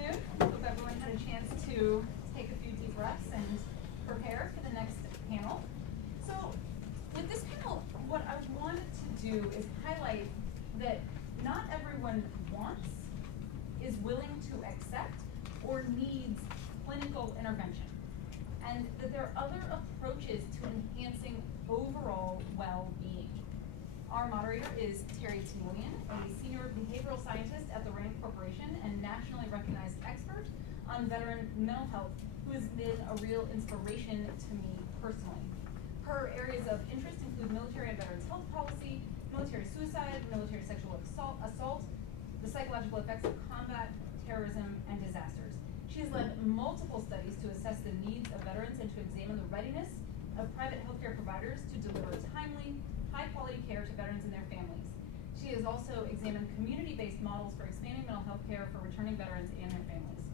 afternoon. Hope everyone had a chance to take a few deep breaths and prepare for the next panel. So with this panel, what I wanted to do is highlight that not everyone wants, is willing to accept, or needs clinical intervention. And that there are other approaches to enhancing overall well-being. Our moderator is Terri Tanielian, a senior behavioral scientist at the RAND Corporation and nationally recognized expert on veteran mental health, who has been a real inspiration to me personally. Her areas of interest include military and veterans health policy, military suicide, military sexual assault, the psychological effects of combat, terrorism, and disasters. She has led multiple studies to assess the needs of veterans and to examine the readiness of private healthcare providers to deliver timely, high-quality care to veterans and their families. She has also examined community-based models for expanding mental health care for returning veterans and their families.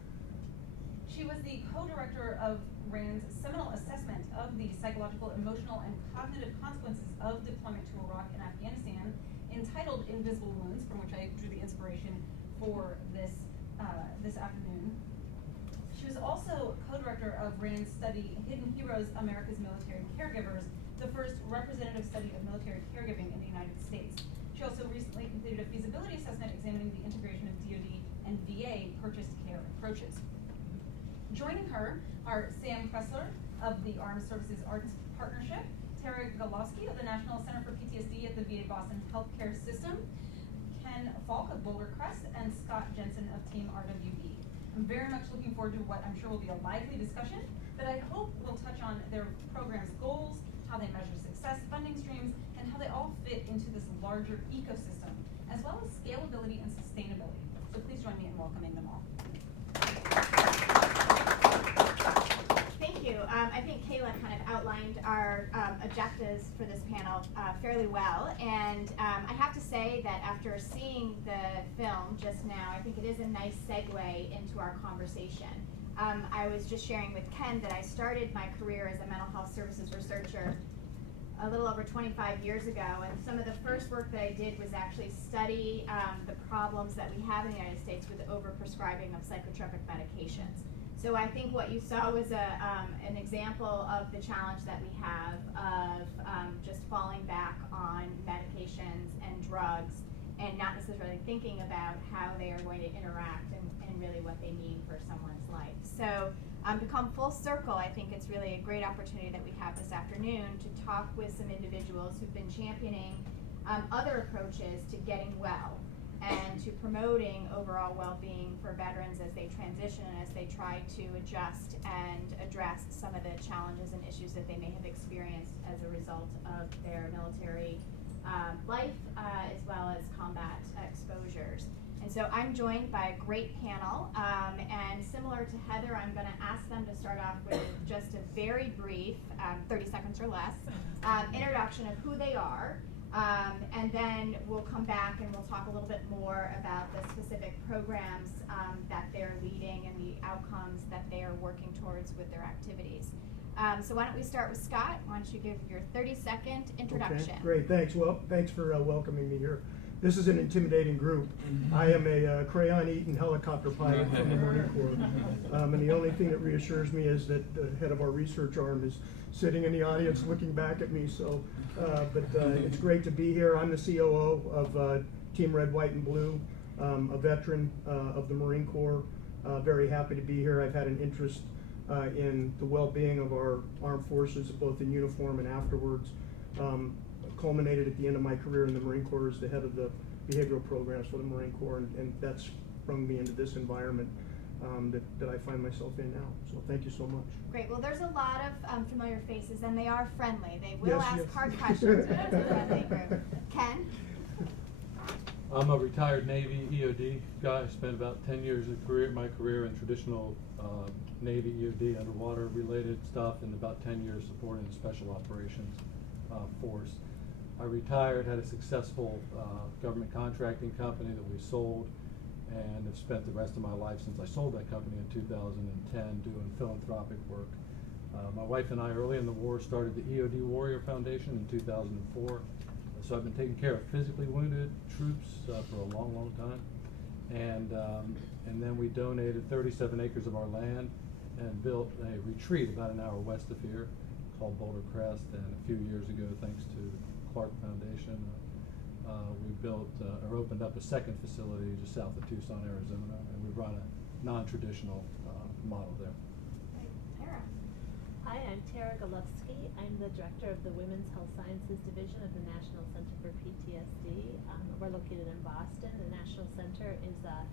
She was the co-director of RAND's seminal assessment of the psychological, emotional, and cognitive consequences of deployment to Iraq and Afghanistan, entitled Invisible Wounds, from which I drew the inspiration for this afternoon. She was also co-director of RAND's study, Hidden Heroes, America's Military Caregivers, the first representative study of military caregiving in the United States. She also recently completed a feasibility assessment examining the integration of DoD and VA purchased care approaches. Joining her are Sam Pressler of the Armed Services Arts Partnership, Tara Galovski of the National Center for PTSD at the VA Boston Healthcare System, Ken Falke of Boulder, Crest, and Scott Jensen of Team RWB. I'm very much looking forward to what I'm sure will be a lively discussion, but I hope we'll touch on their program's goals, how they measure success, funding streams, and how they all fit into this larger ecosystem, as well as scalability and sustainability. So please join me in welcoming them all. Thank you. I think Kayla kind of outlined our objectives for this panel fairly well, and I have to say that after seeing the film just now, I think it is a nice segue into our conversation. I was just sharing with Ken that I started my career as a mental health services researcher a little over 25 years ago, and some of the first work that I did was actually study the problems that we have in the United States with overprescribing of psychotropic medications. So I think what you saw was an example of the challenge that we have of just falling back on medications and drugs and not necessarily thinking about how they are going to interact and really what they mean for someone's life. So to come full circle, I think it's really a great opportunity that we have this afternoon to talk with some individuals who've been championing other approaches to getting well and to promoting overall well-being for veterans as they transition and as they try to adjust and address some of the challenges and issues that they may have experienced as a result of their military life as well as combat exposures. And so I'm joined by a great panel, and similar to Heather, I'm going to ask them to start off with just a very brief, 30 seconds or less, introduction of who they are, and then we'll come back and we'll talk a little bit more about the specific programs that they're leading and the outcomes that they are working towards with their activities. So why don't we start with Scott? Why don't you give your 30-second introduction? Okay, great, thanks. Well, thanks for welcoming me here. This is an intimidating group. I am a crayon-eating helicopter pilot from the Marine Corps. And the only thing that reassures me is that the head of our research arm is sitting in the audience looking back at me. So, but it's great to be here. I'm the COO of Team Red, White, and Blue, a veteran of the Marine Corps. Very happy to be here. I've had an interest in the well-being of our armed forces, both in uniform and afterwards. Culminated at the end of my career in the Marine Corps as the head of the behavioral programs for the Marine Corps, and that's sprung me into this environment that I find myself in now. So thank you so much. Great. Well, there's a lot of familiar faces, and they are friendly. They will Yes, ask yes. hard questions, but it's a friendly group. Ken? I'm a retired Navy EOD guy. Spent about 10 years of my career in traditional Navy EOD underwater related stuff, and about 10 years supporting the Special Operations Force. I retired, had a successful government contracting company that we sold, and have spent the rest of my life since I sold that company in 2010 doing philanthropic work. My wife and I, early in the war, started the Eod Warrior Foundation in 2004. So I've been taking care of physically wounded troops for a long, long time. And then we donated 37 acres of our land and built a retreat about an hour west of here called Boulder, Crest. And a few years ago, thanks to the Clark Foundation, we built or opened up a second facility just south of Tucson, Arizona, and we run a non-traditional model there. Great. Tara. Hi, I'm Tara Galovski. I'm the director of the Women's Health Sciences Division of the National Center for PTSD. We're located in Boston. The National Center is a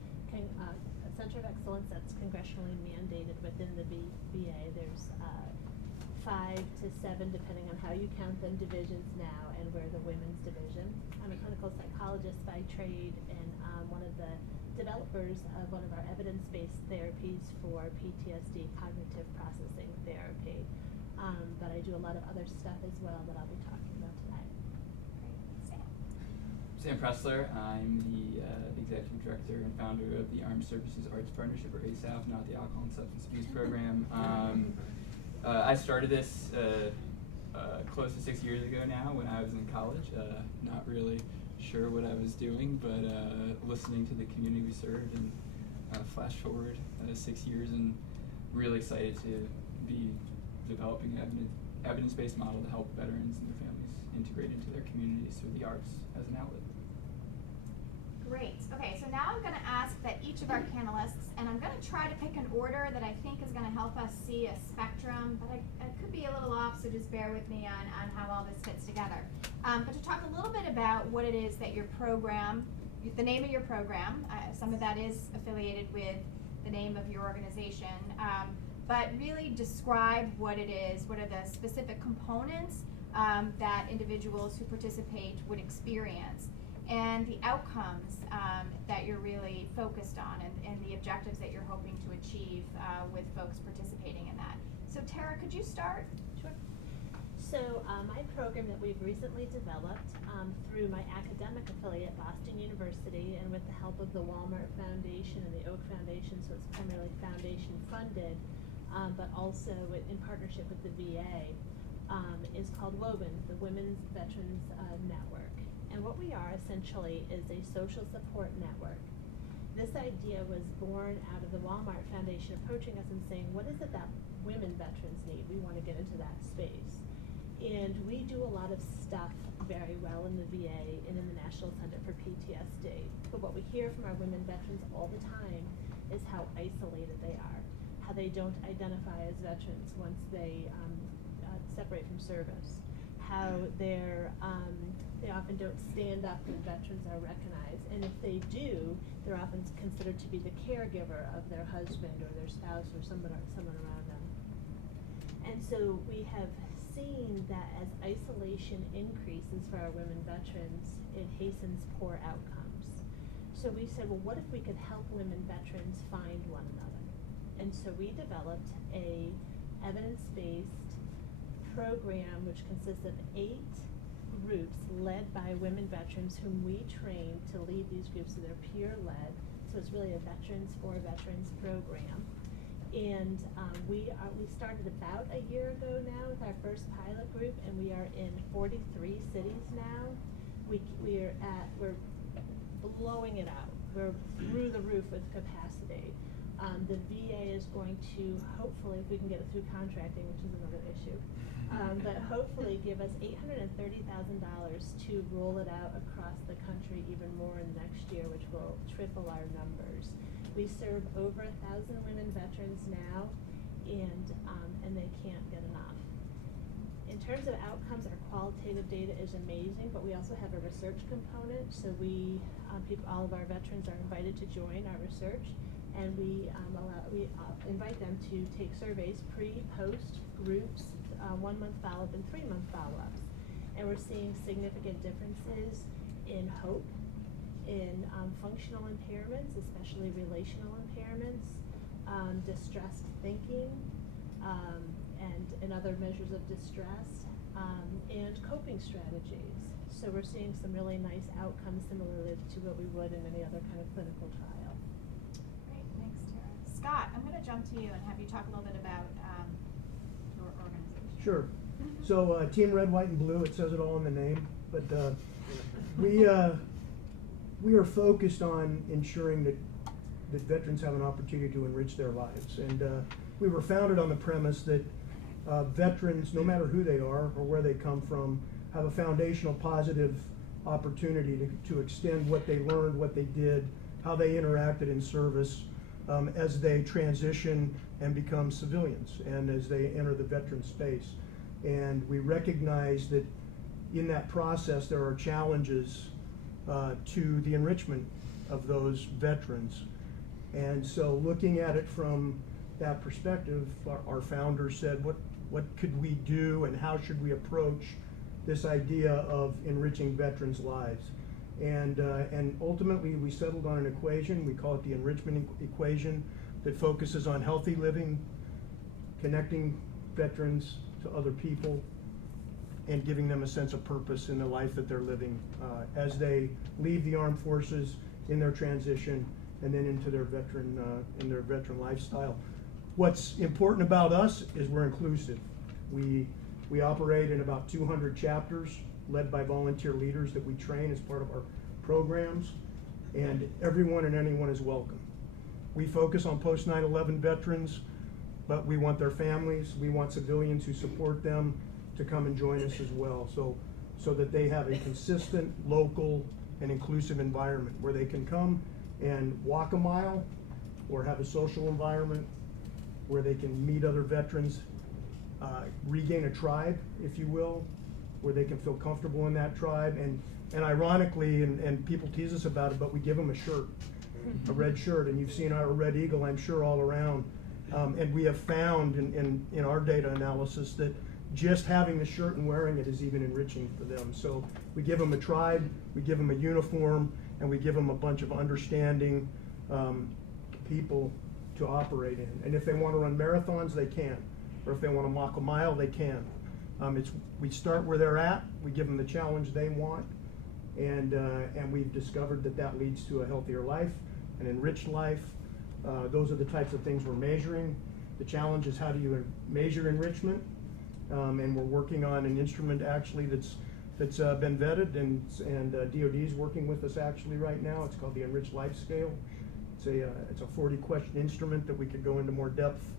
center of excellence that's congressionally mandated within the VA. There's 5 to 7, depending on how you count them, divisions now, and we're the women's division. I'm a clinical psychologist by trade, and one of the developers of one of our evidence-based therapies for PTSD, cognitive processing therapy. But I do a lot of other stuff as well that I'll be talking about tonight. Great. Sam Sam. Pressler. I'm the executive director and founder of the Armed Services Arts Partnership, or ASAP, not the Alcohol and Substance Abuse Program. I started this close to 6 years ago now when I was in college. Not really sure what I was doing, but listening to the community we served, and flash forward 6 years, and really excited to be developing an evidence-based model to help veterans and their families integrate into their communities through the arts as an outlet. Great. Okay, so now I'm going to ask that each of our panelists, and I'm going to try to pick an order that I think is going to help us see a spectrum, but I could be a little off, so just bear with me on how all this fits together. But to talk a little bit about what it is that your program, the name of your program, some of that is affiliated with the name of your organization, but really describe what it is, what are the specific components that individuals who participate would experience, and the outcomes that you're really focused on, and the objectives that you're hoping to achieve with folks participating in that. So Tara, could you start? Sure. So my program that we've recently developed through my academic affiliate, Boston University, and with the help of the Walmart Foundation and the Oak Foundation, so it's primarily foundation funded, but also in partnership with the VA, is called WoVeN, the Women's Veterans Network. And what we are essentially is a social support network. This idea was born out of the Walmart Foundation approaching us and saying, what is it that women veterans need? We want to get into that space. And we do a lot of stuff very well in the VA and in the National Center for PTSD. But what we hear from our women veterans all the time is how isolated they are, how they don't identify as veterans once they separate from service, how they often don't stand up when veterans are recognized, and if they do, they're often considered to be the caregiver of their husband or their spouse or someone around them. And so we have seen that as isolation increases for our women veterans, it hastens poor outcomes. So we said, well, what if we could help women veterans find one another? And so we developed a evidence-based program which consists of 8 groups led by women veterans whom we train to lead these groups, so they're peer-led. So it's really a Veterans for Veterans program. And we started about a year ago now with our first pilot group, and we are in 43 cities now. We're blowing it out. We're through the roof with capacity. The VA is going to hopefully, if we can get it through contracting, which is another issue, but hopefully give us $830,000 to roll it out across the country even more in next year, which will triple our numbers. We serve over 1,000 women veterans now, and they can't get enough. In terms of outcomes, our qualitative data is amazing, but we also have a research component. So all of our veterans are invited to join our research, and we invite them to take surveys, pre-post groups, 1-month follow-up and 3-month follow-ups. And we're seeing significant differences in hope, in functional impairments, especially relational impairments, distressed thinking, and other measures of distress, and coping strategies. So we're seeing some really nice outcomes similarly to what we would in any other kind of clinical trial. Great, thanks, Tara. Scott, I'm going to jump to you and have you talk a little bit about your organization. Sure. So Team Red, White, and Blue, it says it all in the name, but we are focused on ensuring that veterans have an opportunity to enrich their lives. And we were founded on the premise that veterans, no matter who they are or where they come from, have a foundational positive opportunity to extend what they learned, what they did, how they interacted in service as they transition and become civilians and as they enter the veteran space. And we recognize that in that process there are challenges to the enrichment of those veterans. And so looking at it from that perspective, our founders said, what could we do and how should we approach this idea of enriching veterans' lives? And ultimately we settled on an equation. We call it the Enrichment Equation, that focuses on healthy living, connecting veterans to other people, and giving them a sense of purpose in the life that they're living as they leave the armed forces, in their transition, and then into their veteran lifestyle. What's important about us is we're inclusive. We operate in about 200 chapters led by volunteer leaders that we train as part of our programs, and everyone and anyone is welcome. We focus on post 9/11 veterans, but we want their families, we want civilians who support them to come and join us as well, so that they have a consistent, local, and inclusive environment where they can come and walk a mile or have a social environment where they can meet other veterans, regain a tribe, if you will, where they can feel comfortable in that tribe. And ironically, and people tease us about it, but we give them a shirt, a red shirt, and you've seen our Red Eagle, I'm sure, all around. And we have found in our data analysis that just having the shirt and wearing it is even enriching for them. So we give them a tribe, we give them a uniform, and we give them a bunch of understanding people to operate in. And if they want to run marathons, they can. Or if they want to walk a mile, they can. We start where they're at, we give them the challenge they want, and we've discovered that leads to a healthier life, an enriched life. Those are the types of things we're measuring. The challenge is, how do you measure enrichment? And we're working on an instrument actually that's been vetted, and DoD is working with us actually right now. It's called the Enriched Life Scale. It's a 40-question instrument that we could go into more depth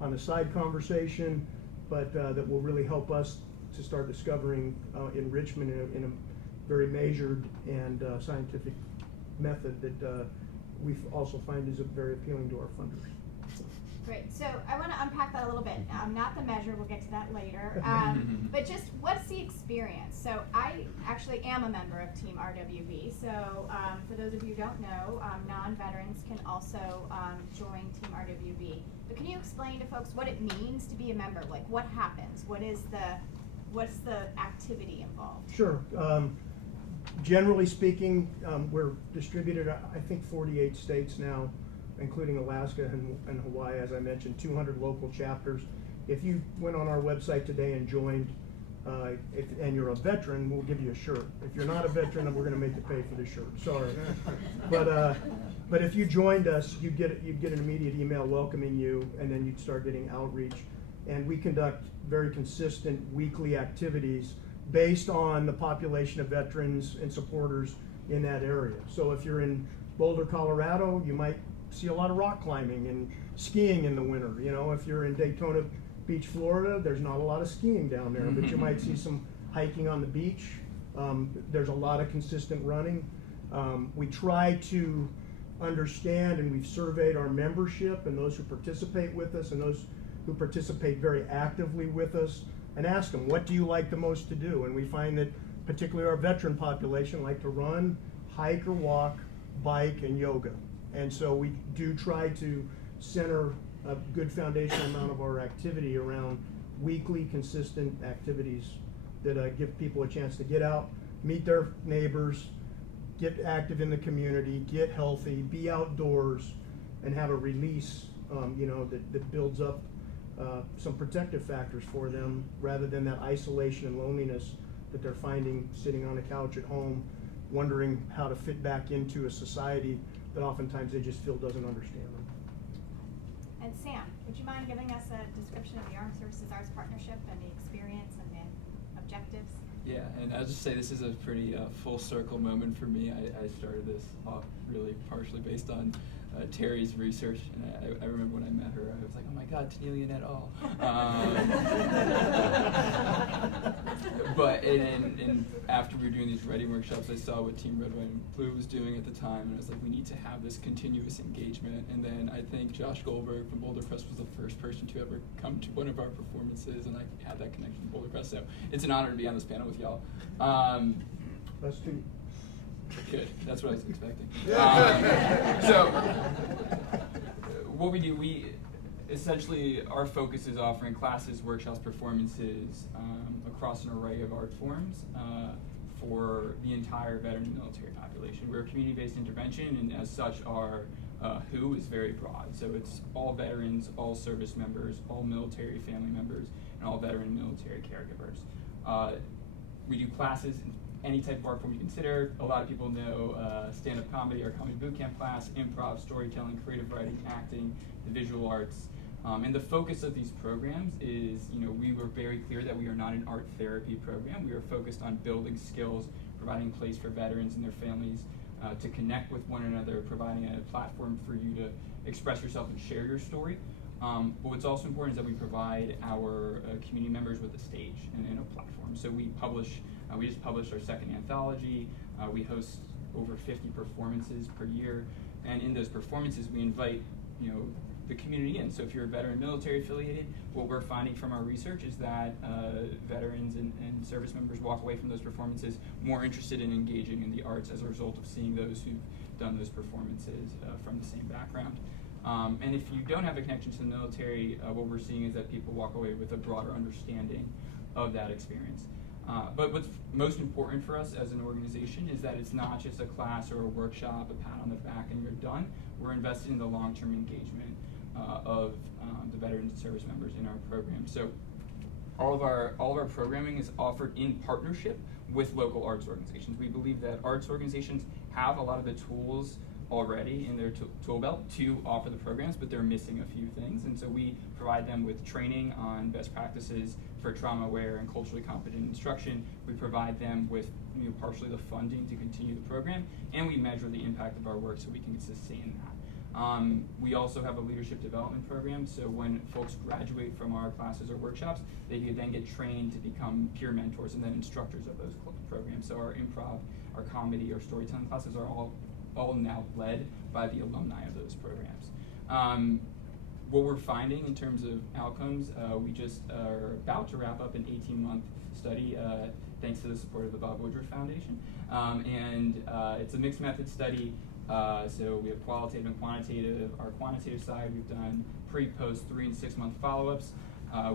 on the side conversation, but that will really help us to start discovering enrichment in a very measured and scientific method that we also find is very appealing to our funders. Great. So I want to unpack that a little bit. Not the measure, we'll get to that later. But just what's the experience? So I actually am a member of Team RWB. So for those of you who don't know, non-veterans can also join Team RWB. But can you explain to folks what it means to be a member? Like, what happens? What's the activity involved? Sure. Generally speaking, we're distributed, I think, 48 states now, including Alaska and Hawaii, as I mentioned, 200 local chapters. If you went on our website today and joined, and you're a veteran, we'll give you a shirt. If you're not a veteran, then we're going to make you pay for the shirt. Sorry, but if you joined us, you'd get an immediate email welcoming you, and then you'd start getting outreach. And we conduct very consistent weekly activities based on the population of veterans and supporters in that area. So if you're in Boulder, Colorado, you might see a lot of rock climbing and skiing in the winter. You know, if you're in Daytona Beach, Florida, there's not a lot of skiing down there, but you might see some hiking on the beach. There's a lot of consistent running. We try to understand, and we've surveyed our membership and those who participate with us and those who participate very actively with us, and ask them, what do you like the most to do? And we find that particularly our veteran population like to run, hike or walk, bike, and yoga. And so we do try to center a good foundational amount of our activity around weekly consistent activities that give people a chance to get out, meet their neighbors, get active in the community, get healthy, be outdoors, and have a release that builds up some protective factors for them, rather than that isolation and loneliness that they're finding sitting on a couch at home, wondering how to fit back into a society that oftentimes they just feel doesn't understand them. And Sam, would you mind giving us a description of the Armed Services Arts Partnership and the experience and the objectives? Yeah, and I'll just say this is a pretty full circle moment for me. I started this off really partially based on Terry's research, and I remember when I met her, I was like, oh my God, Tanielian et al. But and after we were doing these writing workshops, I saw what Team Red, White, and Blue was doing at the time, and I was like, we need to have this continuous engagement. And then I think Josh Goldberg from Boulder Crest was the first person to ever come to one of our performances, and I had that connection to Boulder Crest. So it's an honor to be on this panel with y'all. Us too. Good. That's what I was expecting. So, what we do, we essentially, our focus is offering classes, workshops, performances across an array of art forms for the entire veteran and military population. We're a community-based intervention, and as such, our WHO is very broad. So it's all veterans, all service members, all military family members, and all veteran military caregivers. We do classes in any type of art form you consider. A lot of people know stand-up comedy, our comedy boot camp class, improv, storytelling, creative writing, acting, the visual arts. And the focus of these programs is, we were very clear that we are not an art therapy program. We are focused on building skills, providing a place for veterans and their families to connect with one another, providing a platform for you to express yourself and share your story. But what's also important is that we provide our community members with a stage and a platform. So we just published our second anthology. We host over 50 performances per year, and in those performances, we invite the community in. So if you're a veteran military affiliated, what we're finding from our research is that veterans and service members walk away from those performances more interested in engaging in the arts as a result of seeing those who've done those performances from the same background. And if you don't have a connection to the military, what we're seeing is that people walk away with a broader understanding of that experience. But what's most important for us as an organization is that it's not just a class or a workshop, a pat on the back, and you're done. We're invested in the long-term engagement of the veterans and service members in our program. So all of our programming is offered in partnership with local arts organizations. We believe that arts organizations have a lot of the tools already in their tool belt to offer the programs, but they're missing a few things. And so we provide them with training on best practices for trauma-aware and culturally competent instruction. We provide them with partially the funding to continue the program, and we measure the impact of our work so we can sustain that. We also have a leadership development program, so when folks graduate from our classes or workshops, they can then get trained to become peer mentors and then instructors of those programs. So our improv, our comedy, our storytelling classes are all now led by the alumni of those programs. What we're finding in terms of outcomes, we just are about to wrap up an 18-month study thanks to the support of the Eod Warrior Foundation. It's a mixed method study, so we have qualitative and quantitative. Our quantitative side, we've done pre, post, 3 and 6 month follow-ups.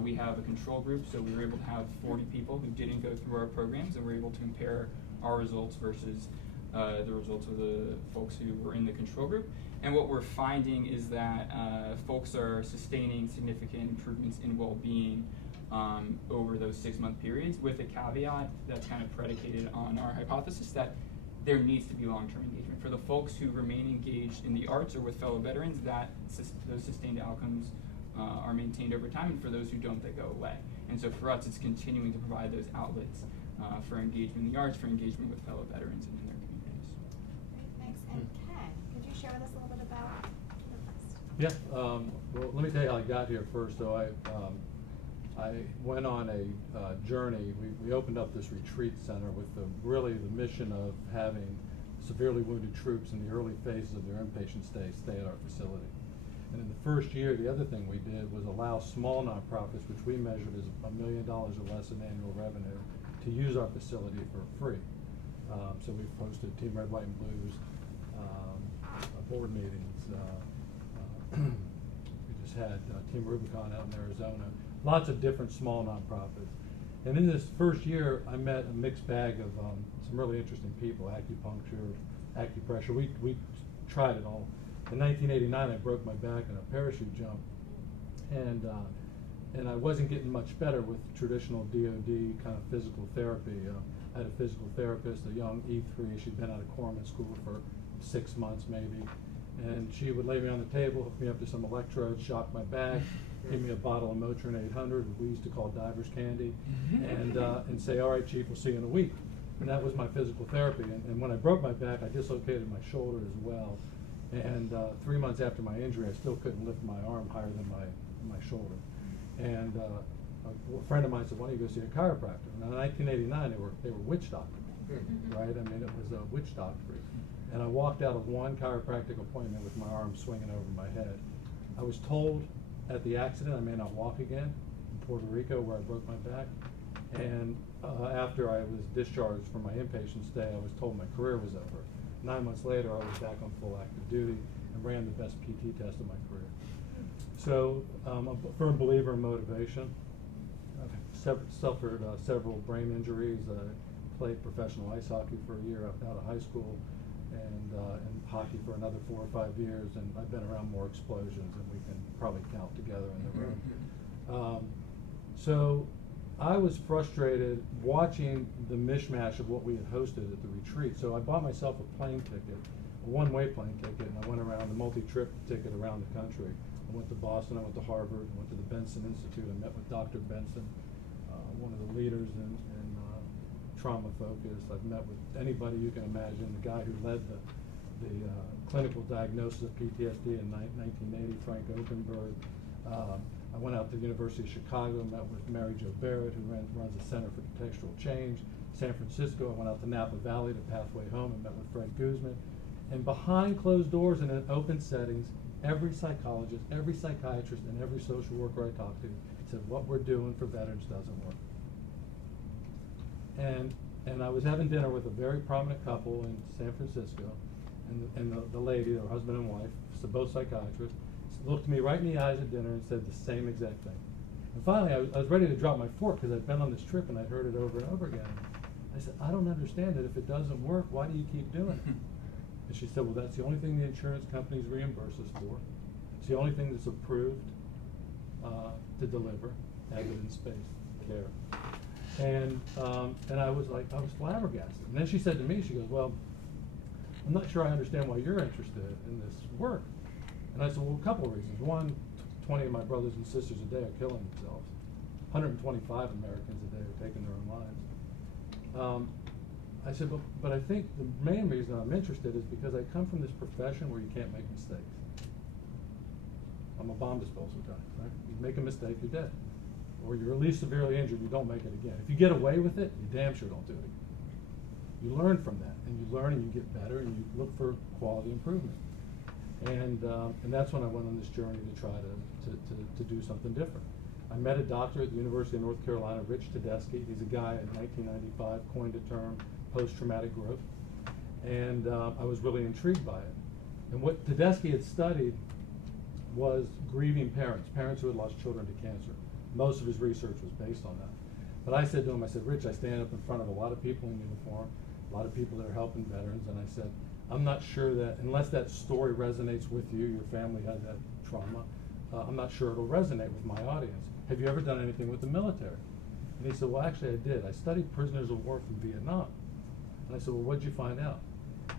We have a control group, so we were able to have 40 people who didn't go through our programs, and we're able to compare our results versus the results of the folks who were in the control group. And what we're finding is that folks are sustaining significant improvements in well-being over those 6 month periods, with a caveat that's kind of predicated on our hypothesis that there needs to be long-term engagement. For the folks who remain engaged in the arts or with fellow veterans, those sustained outcomes are maintained over time, and for those who don't, they go away. And so for us, it's continuing to provide those outlets for engagement in the arts, for engagement with fellow veterans and in their communities. Great, thanks. And Ken, could you share with us a little bit about your quest? Yeah, well, let me tell you how I got here first. So I went on a journey. We opened up this retreat center with really the mission of having severely wounded troops in the early phases of their inpatient stay at our facility. And in the first year, the other thing we did was allow small nonprofits, which we measured as $1 million or less in annual revenue, to use our facility for free. So we've hosted Team Red, White, and Blues board meetings. We just had Team Rubicon out in Arizona. Lots of different small nonprofits. And in this first year, I met a mixed bag of some really interesting people: acupuncture, acupressure. We tried it all. In 1989, I broke my back in a parachute jump, and I wasn't getting much better with traditional DOD kind of physical therapy. I had a physical therapist, a young E3. She'd been out of corpsman school for 6 months maybe, And she would lay me on the table, hook me up to some electrodes, shock my back, give me a bottle of Motrin 800, what we used to call diver's candy, and say, all right, Chief, we'll see you in a week. And that was my physical therapy. And when I broke my back, I dislocated my shoulder as well. And 3 months after my injury, I still couldn't lift my arm higher than my shoulder. And a friend of mine said, why don't you go see a chiropractor? Now, in 1989, they were witch doctors, right? I mean, it was a witch doctor. And I walked out of one chiropractic appointment with my arm swinging over my head. I was told at the accident I may not walk again in Puerto Rico, where I broke my back. And after I was discharged from my inpatient stay, I was told my career was over. 9 months later, I was back on full active duty and ran the best PT test of my career. So I'm a firm believer in motivation. I've suffered several brain injuries. I played professional ice hockey for a year out of high school, and hockey for another 4 or 5 years, and I've been around more explosions than we can probably count together in the room. So I was frustrated watching the mishmash of what we had hosted at the retreat. So I bought myself a plane ticket, a one-way plane ticket, and I went around the multi-trip ticket around the country. I went to Boston, I went to Harvard, I went to the Benson Institute. I met with Dr. Benson, one of the leaders in trauma focus. I've met with anybody you can imagine, the guy who led the clinical diagnosis of PTSD in 1980, Frank Openberg. I went out to the University of Chicago, met with Mary Jo Barrett, who runs the Center for Contextual Change. San Francisco, I went out to Napa Valley, to Pathway Home, and met with Fred Guzman. And behind closed doors and in open settings, every psychologist, every psychiatrist, and every social worker I talked to said, what we're doing for veterans doesn't work. And I was having dinner with a very prominent couple in San Francisco, and the lady, their husband and wife, so both psychiatrists, looked me right in the eyes at dinner and said the same exact thing. And finally, I was ready to drop my fork because I'd been on this trip and I'd heard it over and over again. I said, I don't understand it. If it doesn't work, why do you keep doing it? And she said, well, that's the only thing the insurance companies reimburse us for. It's the only thing that's approved to deliver evidence-based care. And I was flabbergasted. And then she said to me, she goes, well, I'm not sure I understand why you're interested in this work. And I said, well, a couple of reasons. One, 20 of my brothers and sisters a day are killing themselves. 125 Americans a day are taking their own lives. I said, but I think the main reason I'm interested is because I come from this profession where you can't make mistakes. I'm a bomb disposal guy, right? You make a mistake, you're dead. Or you're at least severely injured, you don't make it again. If you get away with it, you damn sure don't do it again. You learn from that, and you learn and you get better, and you look for quality improvement. And that's when I went on this journey to try to do something different. I met a doctor at the University of North Carolina, Rich Tedeschi. He's a guy in 1995 coined a term, post-traumatic growth. And I was really intrigued by it. And what Tedeschi had studied was grieving parents who had lost children to cancer. Most of his research was based on that. But I said to him, I said, Rich, I stand up in front of a lot of people in uniform, a lot of people that are helping veterans, and I said, I'm not sure that, unless that story resonates with you, your family had that trauma, I'm not sure it'll resonate with my audience. Have you ever done anything with the military? And he said, well, actually I did. I studied prisoners of war from Vietnam. And I said, well, what'd you find out?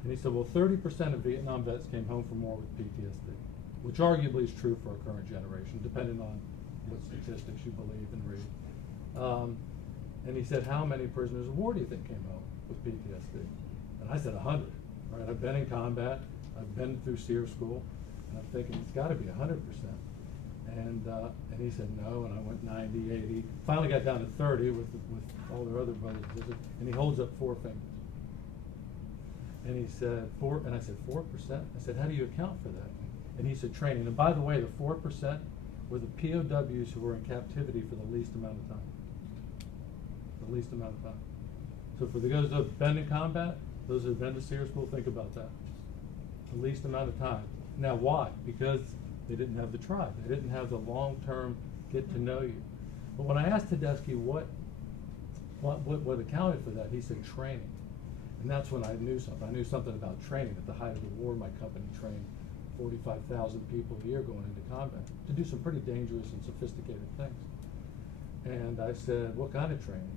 And he said, well, 30% of Vietnam vets came home from war with PTSD, which arguably is true for our current generation, depending on what statistics you believe and read. And he said, how many prisoners of war do you think came home with PTSD? And I said, 100. Right? I've been in combat, I've been through SEER school, and I'm thinking it's got to be 100%. And he said no, and I went 90, 80. Finally got down to 30 with all their other brothers, and he holds up 4 fingers. And he said, and I said, 4%? I said, how do you account for that? And he said, training. And by the way, the 4% were the POWs who were in captivity for the least amount of time. The least amount of time. So for those who have been in combat, those who have been to SEER school, think about that. The least amount of time. Now why? Because they didn't have the tribe. They didn't have the long-term get to know you. But when I asked Tedeschi what accounted for that, he said training. And that's when I knew something. I knew something about training. At the height of the war, my company trained 45,000 people a year going into combat to do some pretty dangerous and sophisticated things. And I said, what kind of training?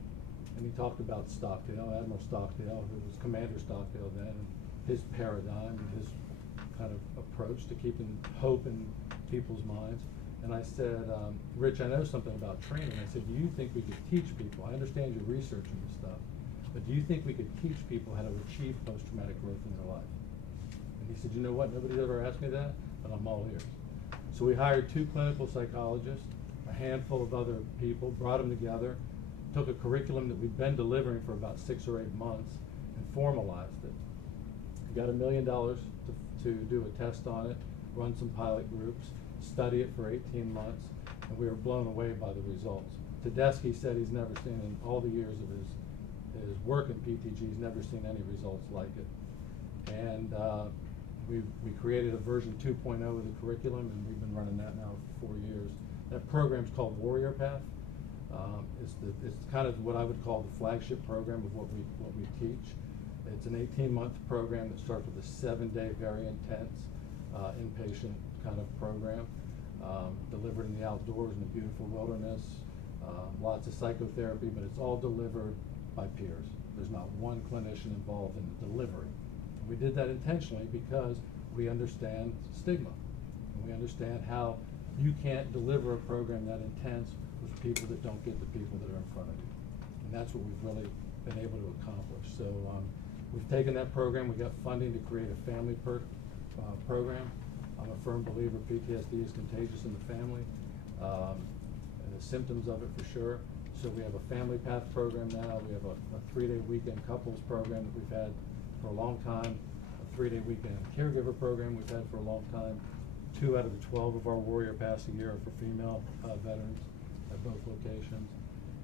And he talked about Stockdale, Admiral Stockdale, who was Commander Stockdale then, and his paradigm and his kind of approach to keeping hope in people's minds. And I said, Rich, I know something about training. I said, do you think we could teach people? I understand you're researching this stuff, but do you think we could teach people how to achieve post-traumatic growth in their life? And he said, you know what? Nobody's ever asked me that, but I'm all ears. So we hired 2 clinical psychologists, a handful of other people, brought them together, took a curriculum that we'd been delivering for about 6 or 8 months, and formalized it. We got $1 million to do a test on it, run some pilot groups, study it for 18 months, and we were blown away by the results. Tedeschi said he's never seen, in all the years of his work in PTG, he's never seen any results like it. And we created a version 2.0 of the curriculum, and we've been running that now for 4 years. That program's called Warrior Path. It's kind of what I would call the flagship program of what we teach. It's an 18-month program that starts with a 7-day, very intense inpatient kind of program, delivered in the outdoors in the beautiful wilderness, lots of psychotherapy, but it's all delivered by peers. There's not one clinician involved in the delivery. We did that intentionally because we understand stigma, and we understand how you can't deliver a program that intense with people that don't get the people that are in front of you. And that's what we've really been able to accomplish. So we've taken that program, we got funding to create a family program. I'm a firm believer PTSD is contagious in the family, and the symptoms of it for sure. So we have a family path program now. We have a 3-day weekend couples program that we've had for a long time, a 3-day weekend caregiver program we've had for a long time. 2 out of the 12 of our Warrior Paths a year are for female veterans at both locations.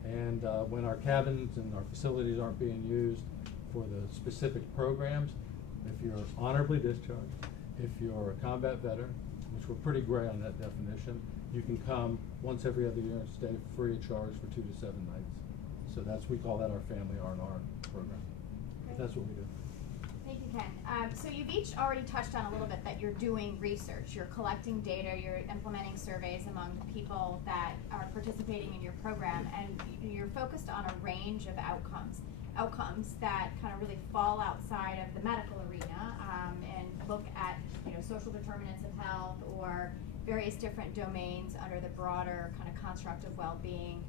And when our cabins and our facilities aren't being used for the specific programs, if you're honorably discharged, if you're a combat veteran, which we're pretty gray on that definition, you can come once every other year and stay free of charge for 2 to 7 nights. So we call that our family R&R program. Great. That's what we do. Thank you, Ken. So you've each already touched on a little bit that you're doing research, you're collecting data, you're implementing surveys among people that are participating in your program, and you're focused on a range of outcomes that kind of really fall outside of the medical arena, and look at social determinants of health or various different domains under the broader kind of construct of well-being.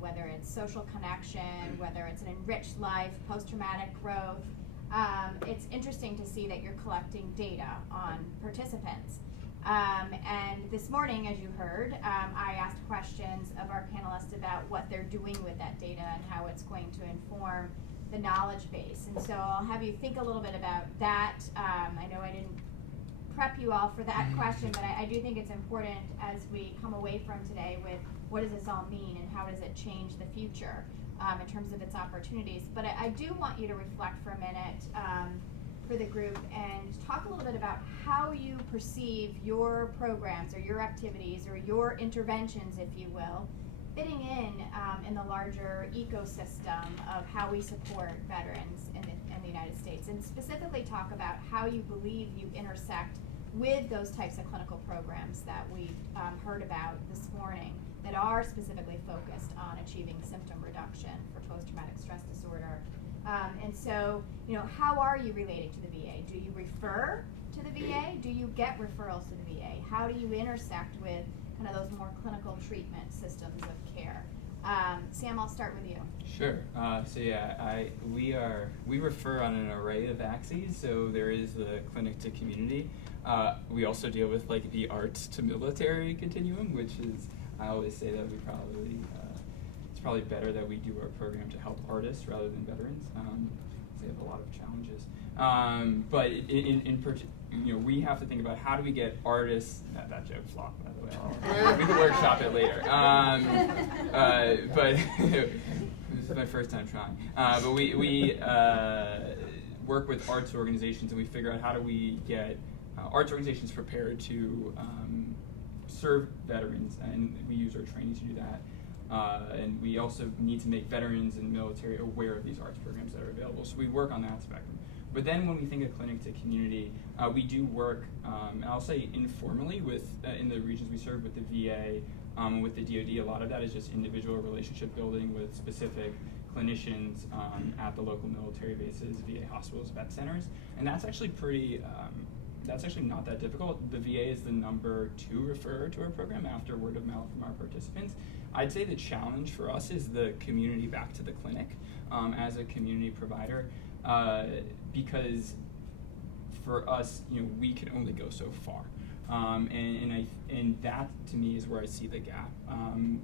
Whether it's social connection, whether it's an enriched life, post-traumatic growth. It's interesting to see that you're collecting data on participants. And this morning, as you heard, I asked questions of our panelists about what they're doing with that data and how it's going to inform the knowledge base. And so I'll have you think a little bit about that. I know I didn't prep you all for that question, but I do think it's important as we come away from today with what does this all mean and how does it change the future in terms of its opportunities. But I do want you to reflect for a minute for the group and talk a little bit about how you perceive your programs or your activities or your interventions, if you will, fitting in the larger ecosystem of how we support veterans in the United States, and specifically talk about how you believe you intersect with those types of clinical programs that we've heard about this morning that are specifically focused on achieving symptom reduction for post-traumatic stress disorder. And so, how are you relating to the VA? Do you refer to the VA? Do you get referrals to the VA? How do you intersect with kind of those more clinical treatment systems of care? Sam, I'll start with you. Sure. We refer on an array of axes. So there is the clinic to community. We also deal with like the arts to military continuum, which is, I always say that it's probably better that we do our program to help artists rather than veterans. They have a lot of challenges. But we have to think about how do we get artists. That joke flopped, by the way. We can workshop it later. But this is my first time trying. But we work with arts organizations, and we figure out how do we get arts organizations prepared to serve veterans, and we use our training to do that. And we also need to make veterans and military aware of these arts programs that are available. So we work on that spectrum. But then when we think of clinic to community, we do work, and I'll say informally, with in the regions we serve with the VA, with the DoD. A lot of that is just individual relationship building with specific clinicians at the local military bases, VA hospitals, vet centers. And that's actually pretty that's actually not that difficult. The VA is the number 2 referrer to our program after word of mouth from our participants. I'd say the challenge for us is the community back to the clinic as a community provider, because for us, we can only go so far. And that to me is where I see the gap.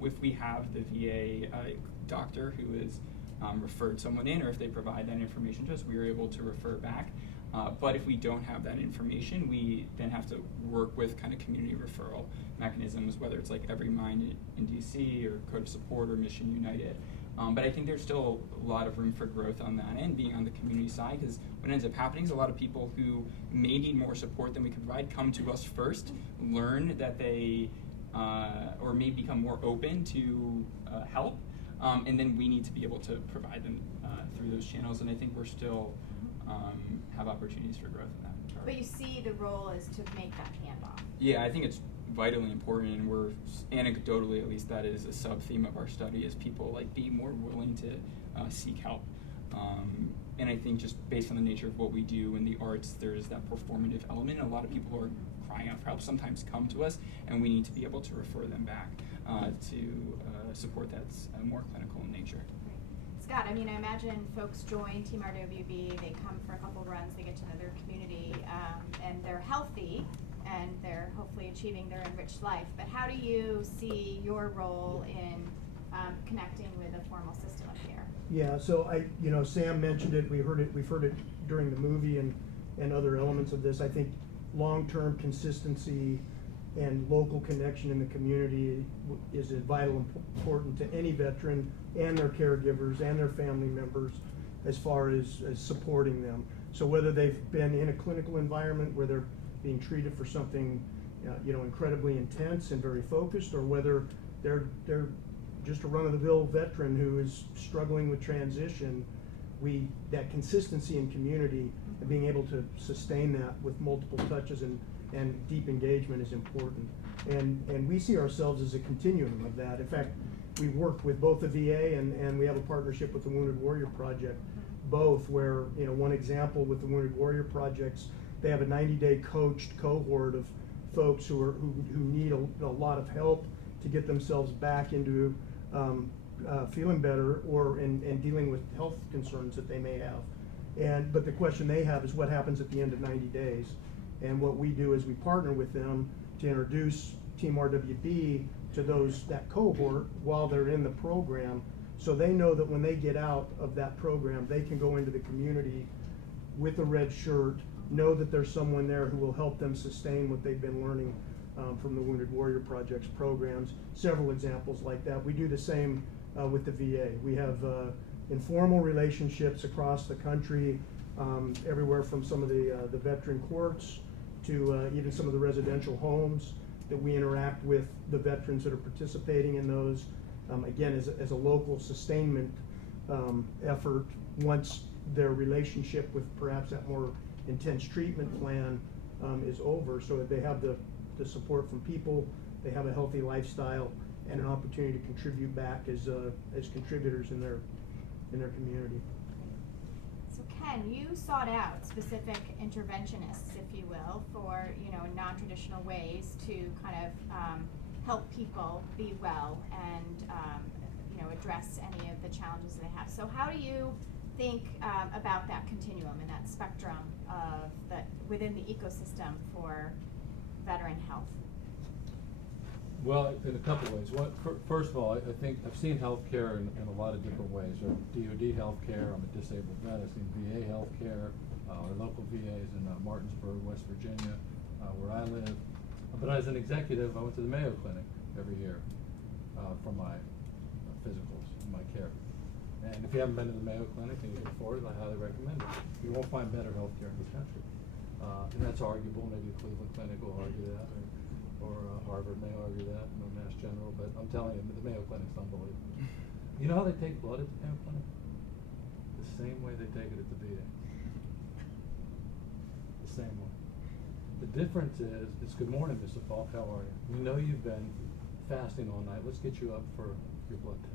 If we have the VA doctor who is referred someone in, or if they provide that information to us, we are able to refer back. But if we don't have that information, we then have to work with kind of community referral mechanisms, whether it's like Every Mind in DC or Code of Support or Mission United. But I think there's still a lot of room for growth on that end, being on the community side, because what ends up happening is a lot of people who may need more support than we can provide come to us first, learn that they, or may become more open to help, and then we need to be able to provide them through those channels, and I think we're still have opportunities for growth in that regard. But you see the role is to make that handoff. Yeah, I think it's vitally important, and we're anecdotally, at least, that is a sub-theme of our study, is people like be more willing to seek help. And I think just based on the nature of what we do in the arts, there's that performative element. A lot of people who are crying out for help sometimes come to us, and we need to be able to refer them back to support that's more clinical in nature. Scott, I mean, I imagine folks join Team RWB, they come for a couple runs, they get to know their community, and they're healthy, and they're hopefully achieving their enriched life. But how do you see your role in connecting with a formal system of care? Yeah, so Sam mentioned it, we've heard it during the movie and other elements of this. I think long-term consistency and local connection in the community is vital important to any veteran and their caregivers and their family members as far as supporting them. So whether they've been in a clinical environment where they're being treated for something incredibly intense and very focused, or whether they're just a run-of-the-mill veteran who is struggling with transition, that consistency in community and being able to sustain that with multiple touches and deep engagement is important. And we see ourselves as a continuum of that. In fact, we work with both the VA and we have a partnership with the Wounded Warrior Project, both where, one example with the Wounded Warrior Projects, they have a 90-day coached cohort of folks who need a lot of help to get themselves back into feeling better and dealing with health concerns that they may have. But the question they have is what happens at the end of 90 days. And what we do is we partner with them to introduce Team RWB to that cohort while they're in the program, so they know that when they get out of that program, they can go into the community with a red shirt, know that there's someone there who will help them sustain what they've been learning from the Wounded Warrior Project's programs. Several examples like that. We do the same with the VA. We have informal relationships across the country, everywhere from some of the veteran courts to even some of the residential homes that we interact with the veterans that are participating in those. Again, as a local sustainment effort, once their relationship with perhaps that more intense treatment plan is over, so that they have the support from people, they have a healthy lifestyle, and an opportunity to contribute back as contributors in their community. So Ken, you sought out specific interventionists, if you will, for non-traditional ways to kind of help people be well and address any of the challenges they have. So how do you think about that continuum and that spectrum of within the ecosystem for veteran health? Well, in a couple ways. First of all, I think I've seen healthcare in a lot of different ways. DoD healthcare, I'm a disabled vet. I've seen VA healthcare, our local VAs in Martinsburg, West Virginia, where I live. But as an executive, I went to the Mayo Clinic every year for my physicals, my care. And if you haven't been to the Mayo Clinic and you can afford it, I highly recommend it. You won't find better healthcare in this country. And that's arguable. Maybe the Cleveland Clinic will argue that, or Harvard may argue that, or Mass General, but I'm telling you, the Mayo Clinic's unbelievable. You know how they take blood at the Mayo Clinic? The same way they take it at the VA. The same way. The difference is, it's good morning, Mr. Falke, how are you? We know you've been fasting all night. Let's get you up for your blood test.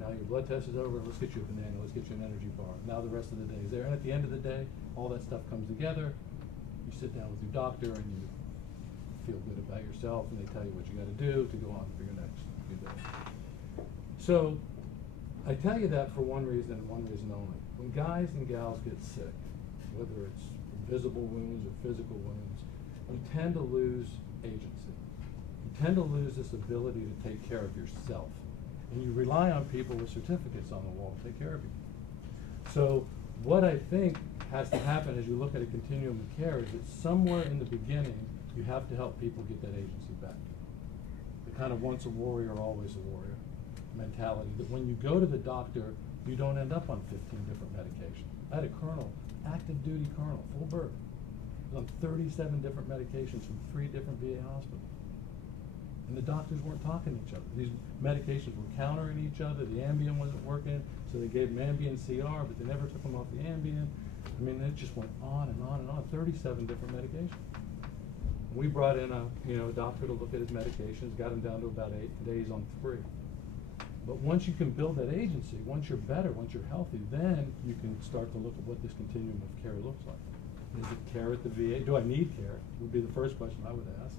Now your blood test is over, let's get you a banana, let's get you an energy bar. Now the rest of the day is there. And at the end of the day, all that stuff comes together. You You sit down with your doctor and you feel good about yourself, and they tell you what you gotta do to go on for your next few days. So, I tell you that for one reason and one reason only. When guys and gals get sick, whether it's visible wounds or physical wounds, you tend to lose agency. You tend to lose this ability to take care of yourself. And you rely on people with certificates on the wall to take care of you. So what I think has to happen as you look at a continuum of care is that somewhere in the beginning, you have to help people get that agency back. The kind of once a warrior, always a warrior mentality, that when you go to the doctor, you don't end up on 15 different medications. I had a colonel, active duty colonel, full birth, on 37 different medications from 3 different VA hospitals. And the doctors weren't talking to each other. These medications were countering each other. The Ambien wasn't working, so they gave him Ambien CR, but they never took him off the Ambien. I mean, it just went on and on and on, 37 different medications. We brought in a doctor to look at his medications, got him down to about 8 days on 3. But once you can build that agency, once you're better, once you're healthy, then you can start to look at what this continuum of care looks like. Is it care at the VA? Do I need care? Would be the first question I would ask.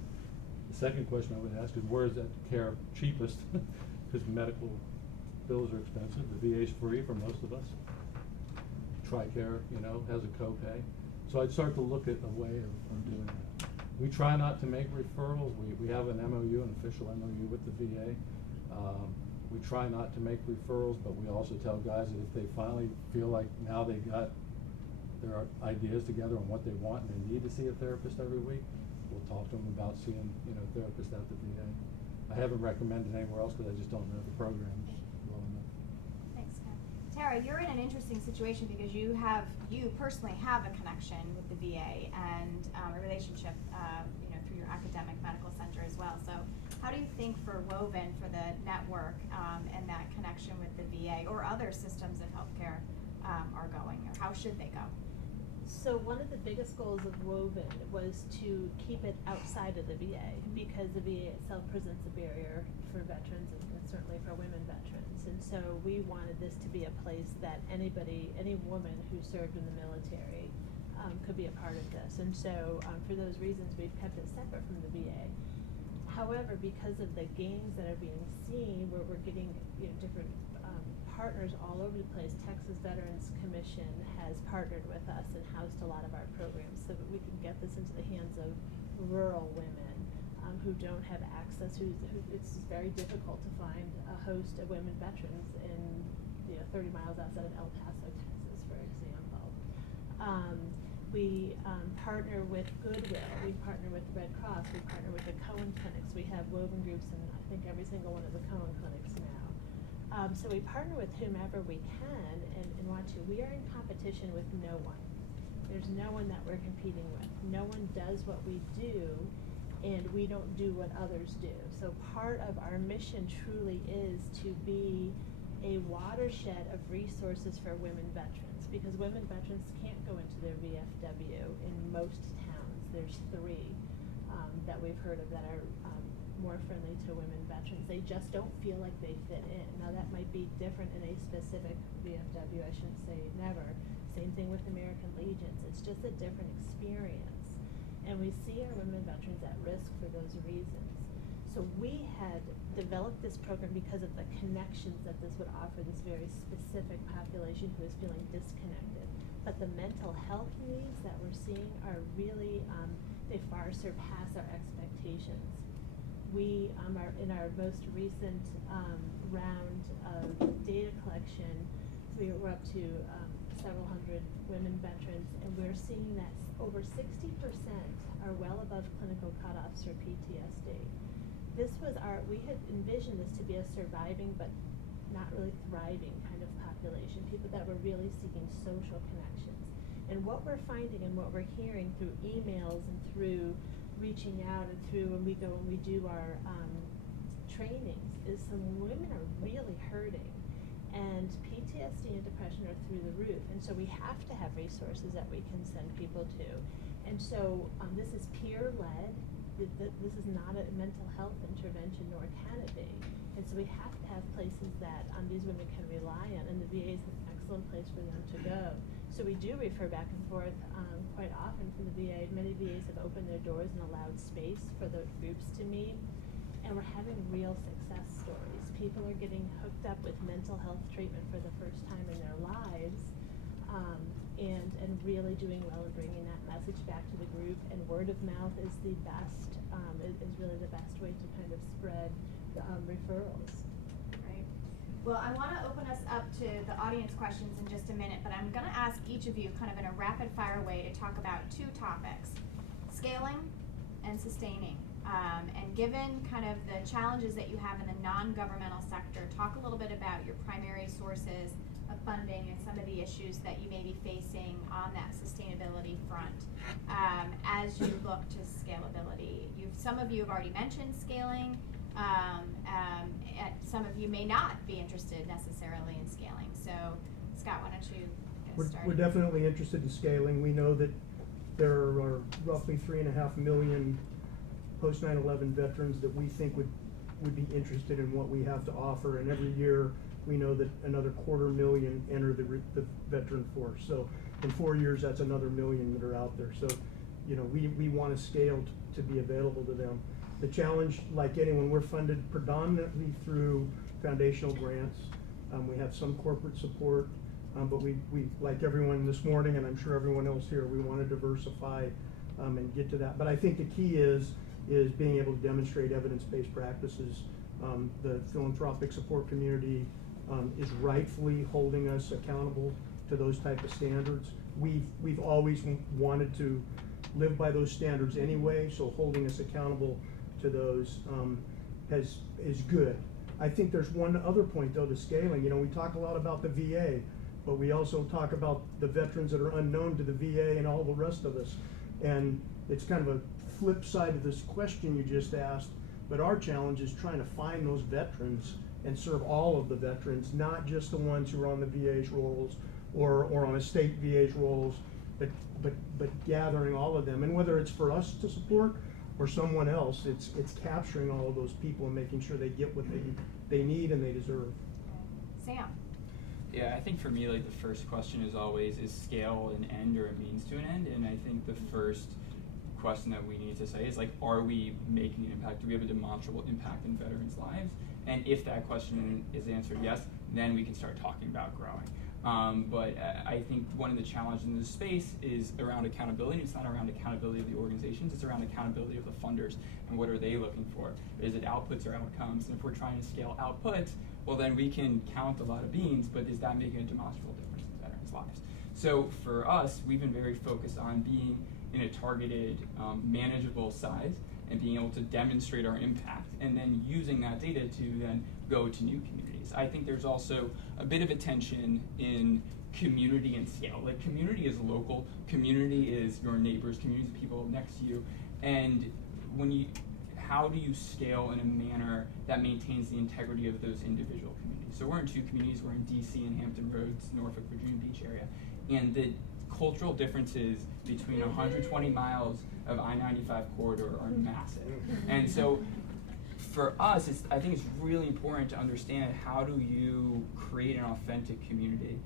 The second question I would ask is, where is that care cheapest? Because medical bills are expensive. The VA is free for most of us. TRICARE, has a copay. So I'd start to look at a way of doing that. We try not to make referrals. We have an MOU, an official MOU with the VA. We try not to make referrals, but we also tell guys that if they finally feel like now they got their ideas together on what they want and they need to see a therapist every week, we'll talk to them about seeing, a therapist at the VA. I haven't recommended anywhere else because I just don't know the programs well enough. Thanks, Ken. Tara, you're in an interesting situation because you personally have a connection with the VA and a relationship, through your academic medical center as well. So, how do you think for WoVeN, for the network, and that connection with the VA or other systems of healthcare are going, or how should they go? So one of the biggest goals of WoVeN was to keep it outside of the VA, because the VA itself presents a barrier for veterans and certainly for women veterans. And so we wanted this to be a place that any woman who served in the military could be a part of this. And so for those reasons, we've kept it separate from the VA. However, because of the gains that are being seen, where we're getting different partners all over the place, Texas Veterans Commission has partnered with us and housed a lot of our programs so that we can get this into the hands of rural women who don't have access, who it's very difficult to find a host of women veterans in 30 miles outside of El Paso, Texas, for example. We partner with Goodwill, we partner with the Red Cross, we partner with the Cohen clinics. We have WoVeN groups in I think every single one of the Cohen clinics now. So we partner with whomever we can and want to. We are in competition with no one. There's no one that we're competing with. No one does what we do, and we don't do what others do. So part of our mission truly is to be a watershed of resources for women veterans, because women veterans can't go into their VFW in most towns. There's 3 that we've heard of that are more friendly to women veterans. They just don't feel like they fit in. Now that might be different in a specific VFW, I shouldn't say never. Same thing with American Legions. It's just a different experience. And we see our women veterans at risk for those reasons. So we had developed this program because of the connections that this would offer this very specific population who is feeling disconnected. But the mental health needs that we're seeing are really, they far surpass our expectations. We are in our most recent round of data collection, we were up to several hundred women veterans, and we're seeing that over 60% are well above clinical cutoffs for PTSD. We had envisioned this to be a surviving but not really thriving kind of population, people that were really seeking social connections. And what we're finding and what we're hearing through emails and through reaching out and through when we go and we do our trainings is some women are really hurting, and PTSD and depression are through the roof, and so we have to have resources that we can send people to. And so this is peer-led. This is not a mental health intervention, nor can it be. And so we have to have places that these women can rely on, and the VA is an excellent place for them to go. So we do refer back and forth quite often from the VA. Many VAs have opened their doors and allowed space for the groups to meet. And we're having real success stories. People are getting hooked up with mental health treatment for the first time in their lives, and really doing well and bringing that message back to the group. And word of mouth is the best, is really the best way to kind of spread the referrals. Right. Well, I want to open us up to the audience questions in just a minute, but I'm going to ask each of you kind of in a rapid fire way to talk about two topics: scaling and sustaining. And given kind of the challenges that you have in the non-governmental sector, talk a little bit about your primary sources of funding and some of the issues that you may be facing on that sustainability front as you look to scalability. Some of you have already mentioned scaling. Some of you may not be interested necessarily in scaling. So, Scott, why don't you get started? We're definitely interested in scaling. We know that there are roughly 3.5 million post 9/11 veterans that we think would be interested in what we have to offer, and every year we know that another 250,000 enter the veteran force. So in 4 years, that's another 1 million that are out there. So, you know, we want to scale to be available to them. The challenge, like anyone, we're funded predominantly through foundational grants. We have some corporate support, but we like everyone this morning, and I'm sure everyone else here, we want to diversify and get to that. But I think the key is being able to demonstrate evidence-based practices. The philanthropic support community is rightfully holding us accountable to those type of standards. We've always wanted to live by those standards anyway, so holding us accountable to those is good. I think there's one other point though to scaling. You know, we talk a lot about the VA, but we also talk about the veterans that are unknown to the VA and all the rest of us. And it's kind of a flip side of this question you just asked, but our challenge is trying to find those veterans and serve all of the veterans, not just the ones who are on the VA's rolls or on a state VA's rolls, but gathering all of them. And whether it's for us to support or someone else, it's capturing all of those people and making sure they get what they need and they deserve. Sam. Yeah, I think for me, like, the first question is always, is scale an end or a means to an end? And I think the first question that we need to say is, like, are we making an impact? Do we have a demonstrable impact in veterans' lives? And if that question is answered yes, then we can start talking about growing. But I think one of the challenges in this space is around accountability. It's not around accountability of the organizations, it's around accountability of the funders and what are they looking for? Is it outputs or outcomes? And if we're trying to scale outputs, well, then we can count a lot of beans, but is that making a demonstrable difference in veterans' lives? So for us, we've been very focused on being in a targeted, manageable size and being able to demonstrate our impact and then using that data to then go to new communities. I think there's also a bit of a tension in community and scale. Like, community is local, community is your neighbors, community is people next to you, and how do you scale in a manner that maintains the integrity of those individual communities? So we're in 2 communities, we're in DC and Hampton Roads, Norfolk, Virginia Beach area, and the cultural differences between 120 miles of I-95 corridor are massive. And so for us, I think it's really important to understand how do you create an authentic community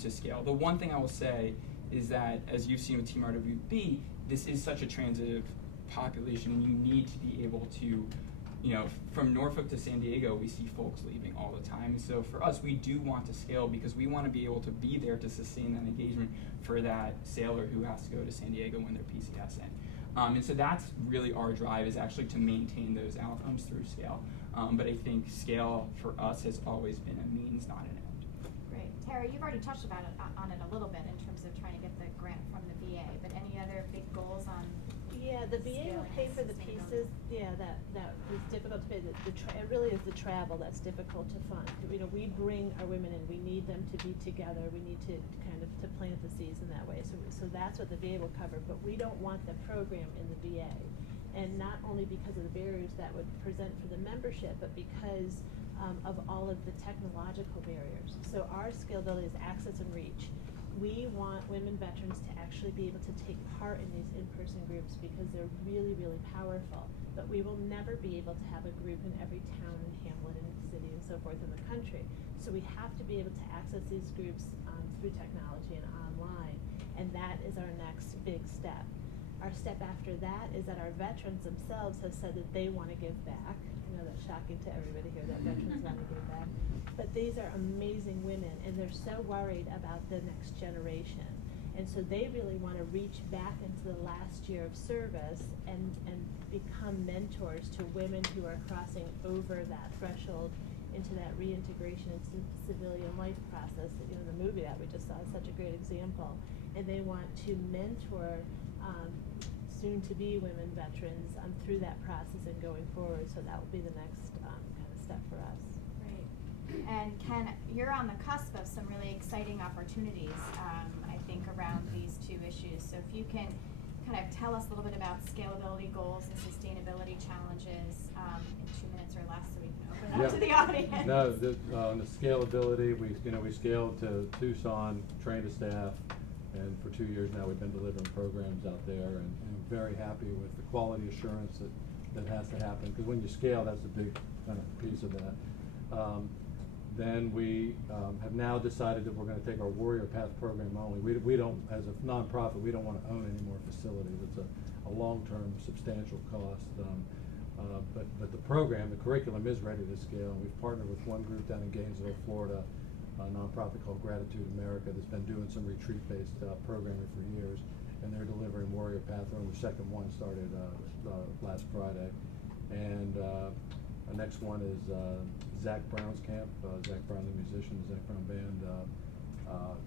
to scale. The one thing I will say is that, as you've seen with Team RWB, this is such a transitive population, and you need to be able to, you know, from Norfolk to San Diego, we see folks leaving all the time. So for us, we do want to scale because we want to be able to be there to sustain that engagement for that sailor who has to go to San Diego when they're PCSing. And so that's really our drive, is actually to maintain those outcomes through scale. But I think scale for us has always been a means, not an end. Great. Tara, you've already touched on it a little bit in terms of trying to get the grant from the VA, but any other big goals on? Yeah, the VA will pay for the pieces, that is difficult to pay. It really is the travel that's difficult to fund. You know, we bring our women in, we need them to be together, we need to kind of to plant the seeds in that way. So that's what the VA will cover, but we don't want the program in the VA. And not only because of the barriers that would present for the membership, but because of all of the technological barriers. So our scalability is access and reach. we want women veterans to actually be able to take part in these in-person groups because they're really, really powerful. But we will never be able to have a group in every town and hamlet and city and so forth in the country. So we have to be able to access these groups through technology and online, and that is our next big step. Our step after that is that our veterans themselves have said that they want to give back. I know that's shocking to everybody here that veterans want to give back. But these are amazing women, and they're so worried about the next generation. And so they really want to reach back into the last year of service and become mentors to women who are crossing over that threshold into that reintegration into the civilian life process. You know, the movie that we just saw is such a great example. And they want to mentor soon-to-be women veterans through that process and going forward. So that will be the next kind of step for us. Great. And Ken, you're on the cusp of some really exciting opportunities, I think, around these two issues. So if you can kind of tell us a little bit about scalability goals and sustainability challenges in 2 minutes or less, so we can open it up to the audience. No, the scalability, we scaled to Tucson, trained a staff, and for 2 years now we've been delivering programs out there, and very happy with the quality assurance that has to happen, because when you scale, that's a big kind of piece of that. Then we have now decided that we're going to take our Warrior Path program only. We don't, as a nonprofit, we don't want to own any more facilities. It's a long-term substantial cost. But the program, the curriculum is ready to scale. We've partnered with one group down in Gainesville, Florida, a nonprofit called Gratitude America that's been doing some retreat-based programming for years, and they're delivering Warrior Path. The second one started last Friday, and the next one is Zach Brown's camp. Zach Brown, the musician, the Zach Brown Band,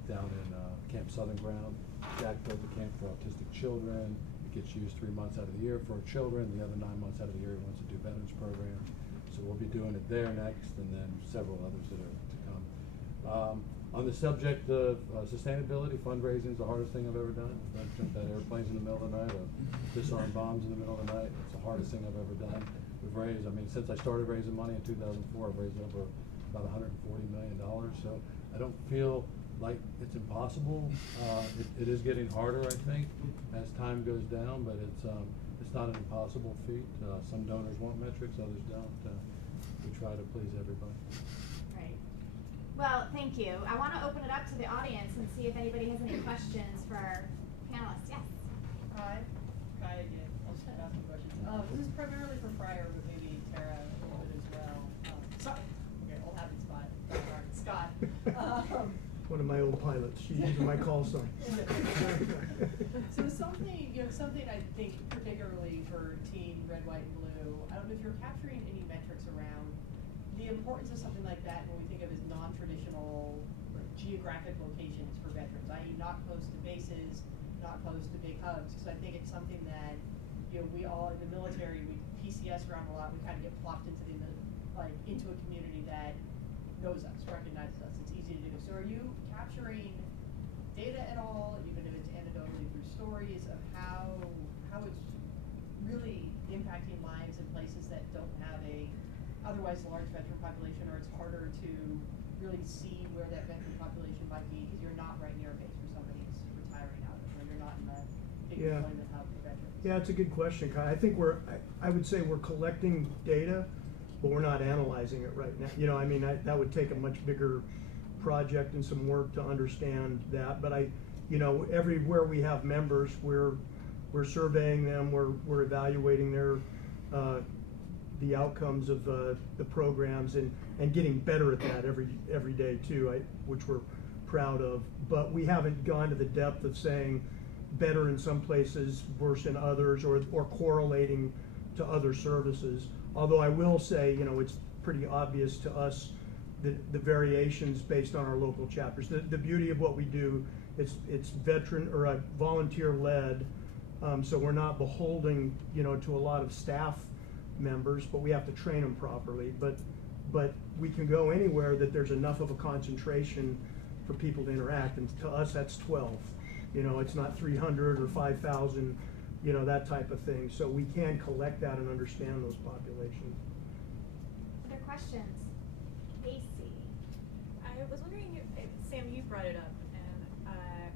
down in Camp Southern Ground. Zach built the camp for autistic children. It gets used 3 months out of the year for children. The other 9 months out of the year he wants to do veterans programs. So we'll be doing it there next, and then several others that are to come. On the subject of sustainability, fundraising is the hardest thing I've ever done. I've jumped out of airplanes in the middle of the night, or disarmed bombs in the middle of the night. It's the hardest thing I've ever done. We've raised, since I started raising money in 2004, I've raised over about $140 million. So I don't feel like it's impossible. It is getting harder, I think, as time goes down, but it's not an impossible feat. Some donors want metrics, others don't. We try to please everybody. Right. Well, thank you. I want to open it up to the audience and see if anybody has any questions for our panelists. Yes? Hi again. I'll just ask some questions. This is primarily for Pryor, but maybe Tara a little bit as well. Okay, old happy spot. Scott. One of my old pilots. She's using my call sign. So something I think particularly for Team Red, White, and Blue, I don't know if you're capturing any metrics around the importance of something like that when we think of as non-traditional geographic locations for veterans, i.e. not close to bases, not close to big hubs, because I think it's something that, we all in the military, we PCS around a lot, we kind of get plopped into into a community that knows us, recognizes us, it's easy to do. So are you capturing data at all, even if it's anecdotally through stories, of how it's really impacting lives in places that don't have a otherwise large veteran population, or it's harder to really see where that veteran population might be because you're not right near a base where somebody's retiring out of, or you're not in the big employment hub for veterans? Yeah, it's a good question, Kai. I think I would say we're collecting data, but we're not analyzing it right now. That would take a much bigger project and some work to understand that. But everywhere we have members, we're surveying them, we're evaluating their the outcomes of the programs and getting better at that every day too, which we're proud of. But we haven't gone to the depth of saying better in some places, worse in others, or correlating to other services. Although I will say, it's pretty obvious to us the variations based on our local chapters. The beauty of what we do, it's veteran or volunteer led, so we're not beholden, to a lot of staff members, but we have to train them properly. But we can go anywhere that there's enough of a concentration for people to interact, and to us that's 12. It's not 300 or 5,000, that type of thing. So we can collect that and understand those populations. Other questions? Casey. I was wondering, Sam, you brought it up, and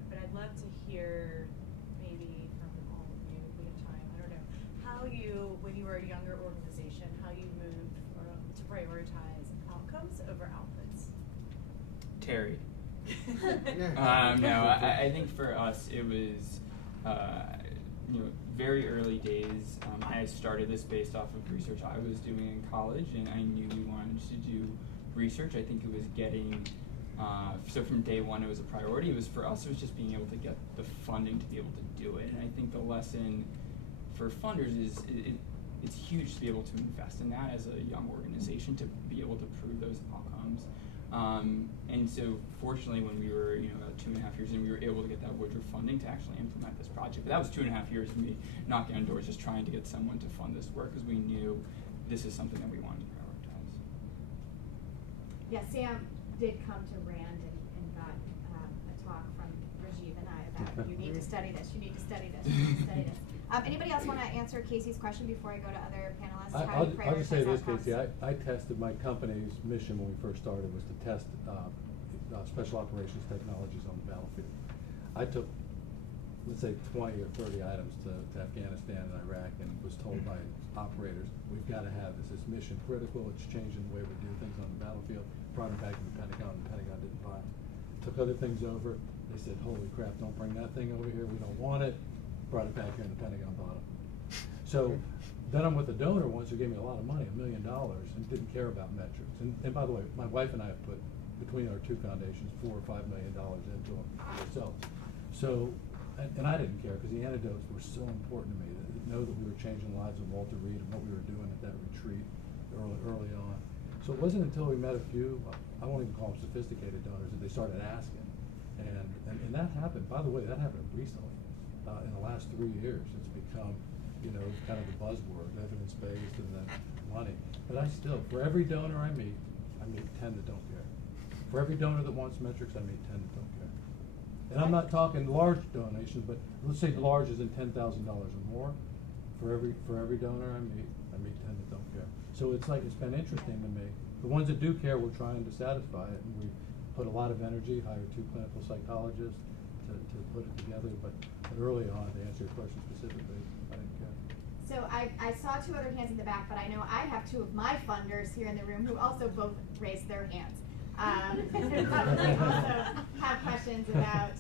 but I'd love to hear maybe from all of you, if we have time, I don't know, how you, when you were a younger organization, how you moved to prioritize outcomes over outputs. Terry. No, I think for us it was, very early days. I started this based off of research I was doing in college, and I knew we wanted to do research. I think it was getting, so from day one it was a priority. It was for us, it was just being able to get the funding to be able to do it. And I think the lesson for funders is it's huge to be able to invest in that as a young organization, to be able to prove those outcomes. And so fortunately when we were, about 2.5 years in, we were able to get that Woodruff funding to actually implement this project. But that was 2.5 years of me knocking on doors, just trying to get someone to fund this work, because we knew this is something that we wanted to prioritize. Yeah, Sam did come to RAND and got a talk from Rajiv and I about, you need to study this, you need to study this, you need to study this. Anybody else want to answer Casey's question before I go to other panelists? How do you I'll just say prioritize this, Casey, outcomes? I tested my company's mission when we first started was to test special operations technologies on the battlefield. I took, let's say, 20 or 30 items to Afghanistan and Iraq, and was told by operators, we've got to have this. It's mission critical. It's changing the way we do things on the battlefield. Brought them back to the Pentagon. The Pentagon didn't buy them. Took other things over. They said, holy crap, don't bring that thing over here. We don't want it. Brought it back here, and the Pentagon bought it. So then I'm with a donor once who gave me a lot of money, $1 million, and didn't care about metrics. And by the way, my wife and I have put, between our two foundations, $4 or $5 million into them ourselves. So, and I didn't care, because the antidotes were so important to me. To know that we were changing the lives of Walter Reed and what we were doing at that retreat early on. So it wasn't until we met a few, I won't even call them sophisticated donors, that they started asking. And that happened, by the way, that happened recently. In the last 3 years, it's become, kind of the buzzword, evidence-based and then money. But I still, for every donor I meet 10 that don't care. For every donor that wants metrics, I meet 10 that don't care. And I'm not talking large donations, but let's say the large is in $10,000 or more. For every donor I meet 10 that don't care. So it's been interesting to me. The ones that do care, we're trying to satisfy it, and we put a lot of energy, hired 2 clinical psychologists to put it together, but early on, to answer your question specifically, I didn't care. So I saw 2 other hands in the back, but I know I have 2 of my funders here in the room who also both raised their hands. They also have questions about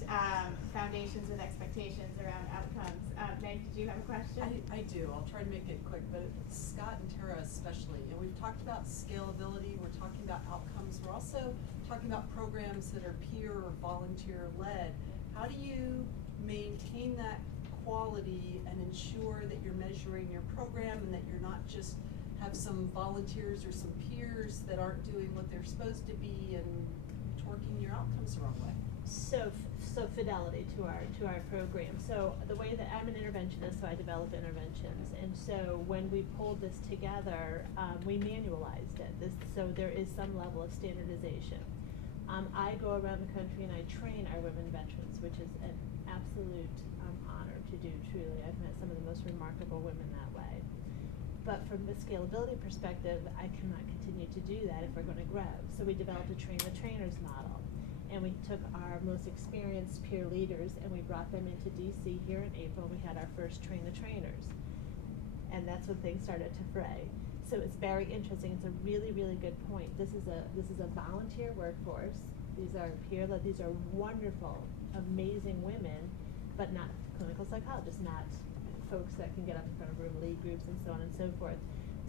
foundations with expectations around outcomes. Meg, did you have a question? I do. I'll try to make it quick, but Scott and Tara especially. And we've talked about scalability, we're talking about outcomes, we're also talking about programs that are peer or volunteer led. How do you maintain that quality and ensure that you're measuring your program and that you're not just have some volunteers or some peers that aren't doing what they're supposed to be and torquing your outcomes the wrong way? So fidelity to our program. So the way that I'm an interventionist, so I develop interventions, and so when we pulled this together, we manualized it. So there is some level of standardization. I go around the country and I train our women veterans, which is an absolute honor to do, truly. I've met some of the most remarkable women that way. But from the scalability perspective, I cannot continue to do that if we're going to grow. So we developed a train-the-trainers model. And we took our most experienced peer leaders and we brought them into DC here in April. We had our first train-the-trainers. And that's when things started to fray. So it's very interesting. It's a really, really good point. This is a volunteer workforce. These are peer-led. These are wonderful, amazing women, but not clinical psychologists, not folks that can get up in front of room lead groups and so on and so forth.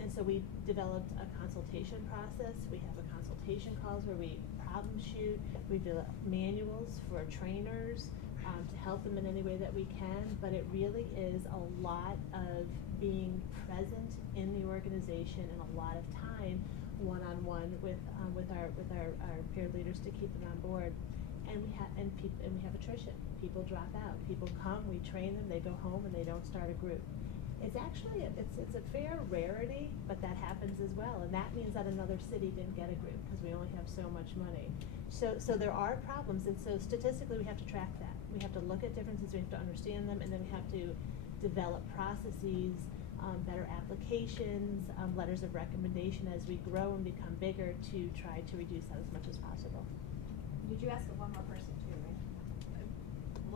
And so we developed a consultation process. We have a consultation calls where we problem shoot. We develop manuals for trainers to help them in any way that we can. But it really is a lot of being present in the organization and a lot of time one-on-one with our peer leaders to keep them on board. And we have attrition. People drop out. People come, we train them, they go home, and they don't start a group. It's actually it's a fair rarity, but that happens as well, and that means that another city didn't get a group because we only have so much money. So there are problems, and so statistically we have to track that. We have to look at differences, we have to understand them, and then we have to develop processes, better applications, letters of recommendation as we grow and become bigger to try to reduce that as much as possible. Did you ask one more person too, right?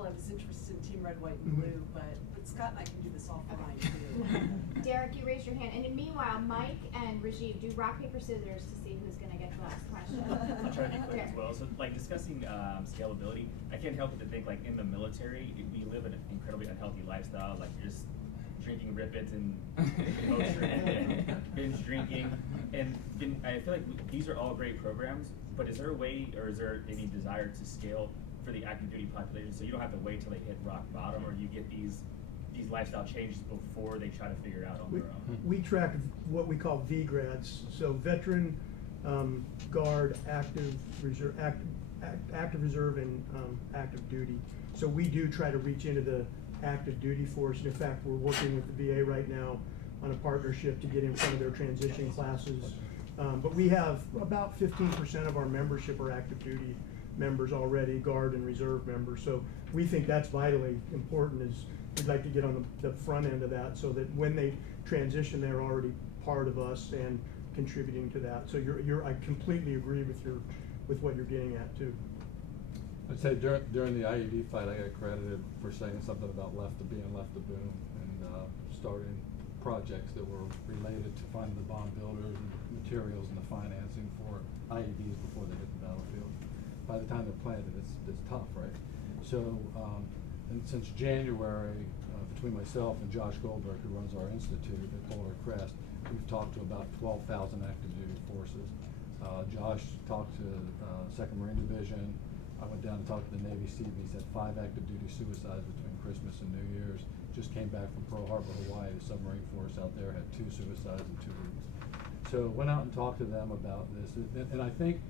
I was interested in Team Red, White, and Mhm. Blue, but Scott and I can do this offline too. Derek, you raised your hand, and then meanwhile, Mike and Rajiv, do rock, paper, scissors to see who's gonna get the last question. I'll try to be quick Okay. as well. So, like, discussing scalability, I can't help but to think, like, in the military, we live an incredibly unhealthy lifestyle. Like, you're just drinking Rippets and binge drinking. And I feel like these are all great programs, but is there a way, or is there any desire to scale for the active duty population, so you don't have to wait till they hit rock bottom, or you get these lifestyle changes before they try to figure it out on their own? We track what we call VGrads, so veteran, guard, active reserve, active reserve, and active duty. So we do try to reach into the active duty force, and in fact, we're working with the VA right now on a partnership to get in front of their transition classes. But we have about 15% of our membership are active duty members already, guard and reserve members. So we think that's vitally important. Is we'd like to get on the front end of that, so that when they transition, they're already part of us and contributing to that. So I completely agree with what you're getting at too. I'd say during the IED fight, I got credited for saying something about left to boom, and starting projects that were related to finding the bomb builders and the materials and the financing for IEDs before they hit the battlefield. By the time they're planted, it's tough, right? So, and since January, between myself and Josh Goldberg, who runs our institute at Boulder Crest, we've talked to about 12,000 active duty forces. Josh talked to 2nd Marine Division. I went down and talked to the Navy Seabees, had 5 active duty suicides between Christmas and New Year's. Just came back from Pearl Harbor, Hawaii. The submarine force out there had 2 suicides in 2 weeks. So went out and talked to them about this. And I think,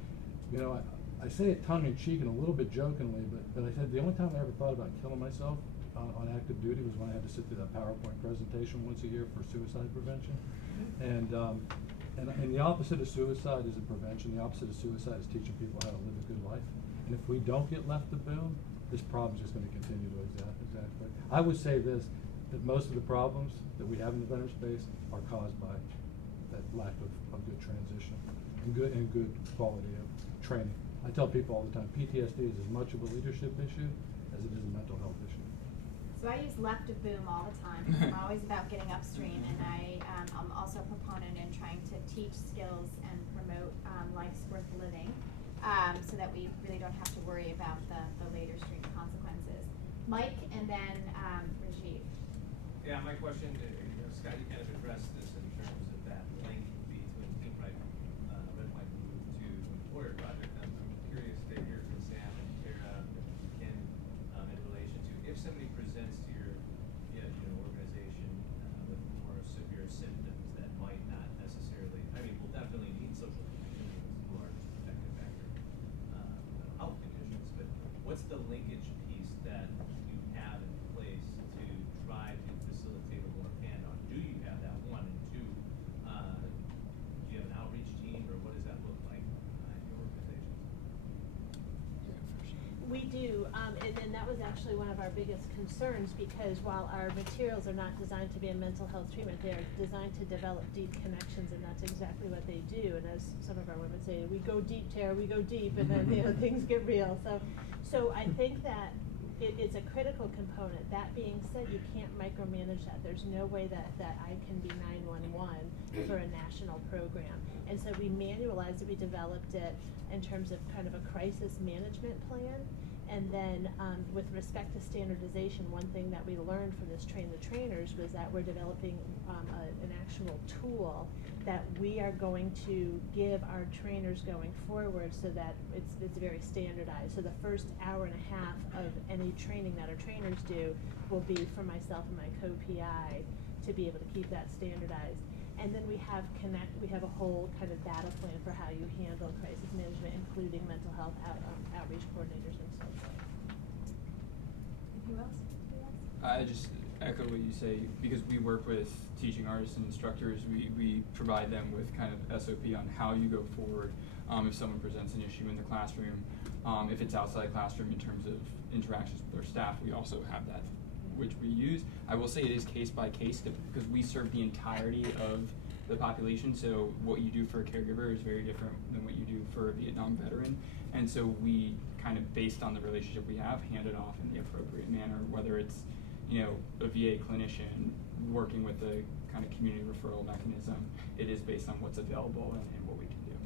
you know, I say it tongue in cheek and a little bit jokingly, but I said the only time I ever thought about killing myself on active duty was when I had to sit through that PowerPoint presentation once a year for suicide prevention. And the opposite of suicide isn't prevention. The opposite of suicide is teaching people how to live a good life. And if we don't get left to boom, this problem's just going to continue to exactly. I would say this, that most of the problems that we have in the veteran space are caused by that lack of good transition and good quality of training. I tell people all the time, PTSD is as much of a leadership issue as it is a mental health issue. So I use left of boom all the time. I'm always about getting upstream, and I'm also a proponent in trying to teach skills and promote life's worth living, so that we really don't have to worry about the later stream consequences. Mike, and then Rajiv. Yeah, my question, Scott, you kind of addressed this in terms of that link between Team Red, White, and Blue to Warrior Project. I'm curious to hear from Sam and Tara and Ken in relation to if somebody presents to your organization with more severe symptoms that might not necessarily, I mean, will definitely need social conditions who are protective factor health conditions, but what's the linkage piece that you have in place to try to facilitate a more handoff? Do you have that, 1? And 2, do you have an outreach team, or what does that look like in your organizations? We do, and then that was actually one of our biggest concerns, because while our materials are not designed to be a mental health treatment, they are designed to develop deep connections, and that's exactly what they do. And as some of our women say, we go deep, Tara, we go deep, and then things get real. So I think that it's a critical component. That being said, you can't micromanage that. There's no way that I can be 911 for a national program. And so we manualized it, we developed it in terms of kind of a crisis management plan. And then with respect to standardization, one thing that we learned from this Train the Trainers was that we're developing an actual tool that we are going to give our trainers going forward, so that it's very standardized. So the first hour and a half of any training that our trainers do will be for myself and my co-PI to be able to keep that standardized. And then we have a whole kind of data plan for how you handle crisis management, including mental health outreach coordinators and so forth. Who else? I just echo what you say, because we work with teaching artists and instructors. We provide them with kind of SOP on how you go forward if someone presents an issue in the classroom. If it's outside classroom in terms of interactions with our staff, we also have that, which we use. I will say it is case by case, because we serve the entirety of the population. So what you do for a caregiver is very different than what you do for a Vietnam veteran. And so we kind of, based on the relationship we have, hand it off in the appropriate manner, whether it's, you know, a VA clinician working with a kind of community referral mechanism. It is based on what's available and what we can do.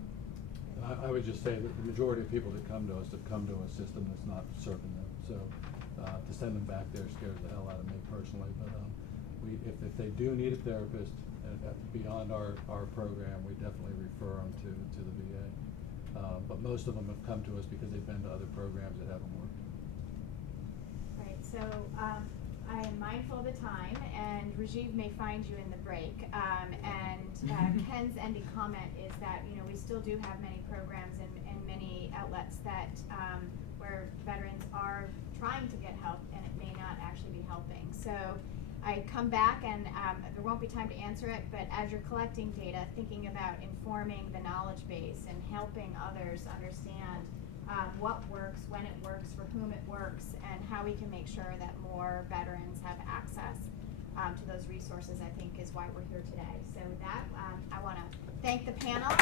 I would just say that the majority of people that come to us have come to a system that's not serving them. So to send them back there scares the hell out of me personally. But if they do need a therapist beyond our program, we definitely refer them to the VA. But most of them have come to us because they've been to other programs that haven't worked. Right, so I am mindful of the time, and Rajiv may find you in the break. Ken's ending comment is that, you know, we still do have many programs and many outlets that where veterans are trying to get help, and it may not actually be helping. So I come back, and there won't be time to answer it, but as you're collecting data, thinking about informing the knowledge base and helping others understand what works, when it works, for whom it works, and how we can make sure that more veterans have access to those resources, I think is why we're here today. So with that, I want to thank the panel.